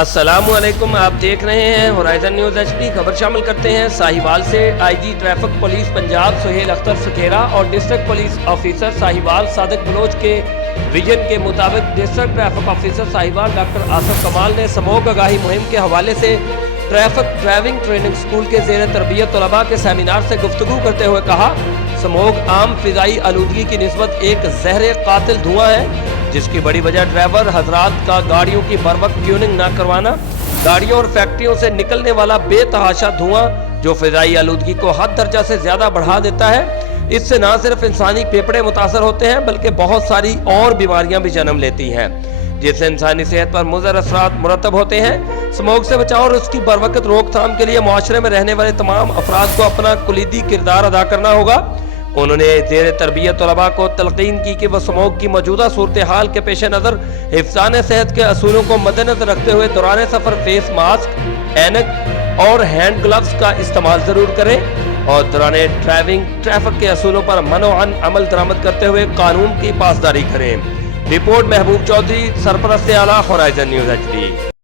السلام علیکم، آپ دیکھ رہے ہیں ہورائزن نیوز ایچ ڈی۔ خبر شامل کرتے ہیں ساہیوال سے۔ I G traffic police Punjab Sohail Akhtar Sukhera اور district police officer Sahiwal Sadiq Baloch کے ویژن کے مطابق district traffic officer Sahiwal doctor Asif Kamal نے سموگ آگاہی مہم کے حوالے سے ٹریفک ڈرائیونگ ٹریننگ سکول کے زیر تربیت طلباء کے سمینار سے گفتگو کرتے ہوئے کہا، سموگ عام فضائی آلودگی کی نسبت ایک زہر قاتل دھواں ہے، جس کی بڑی وجہ ڈرائیور حضرات کا گاڑیوں کی بروقت ٹیوننگ نہ کروانا، گاڑیوں اور فیکٹریوں سے نکلنے والا بے تحاشا دھواں جو فضائی آلودگی کو حد درجہ سے زیادہ بڑھا دیتا ہے۔ اس سے نہ صرف انسانی پھیپھڑے متاثر ہوتے ہیں بلکہ بہت ساری اور بیماریاں بھی جنم لیتی ہیں، جس سے انسانی صحت پر مضر اثرات مرتب ہوتے ہیں۔ سموگ سے بچاؤ اور اس کی بروقت روک تھام کے لیے معاشرے میں رہنے والے تمام افراد کو اپنا کلیدی کردار ادا کرنا ہوگا۔ انہوں نے زیر تربیت طلباء کو تلقین کی کہ وہ سموگ کی موجودہ صورتحال کے پیش نظر حفظان صحت کے اصولوں کو مد نظر رکھتے ہوئے دوران سفر فیس ماسک، اینک اور ہینڈ گلوز کا استعمال ضرور کریں اور دوران ڈرائیونگ ٹریفک کے اصولوں پر منوعاً عمل درآمد کرتے ہوئے قانون کی پاسداری کریں۔ رپورٹ محبوب چودھری، سرپرست اعلیٰ ہورائزن نیوز ایچ ڈی۔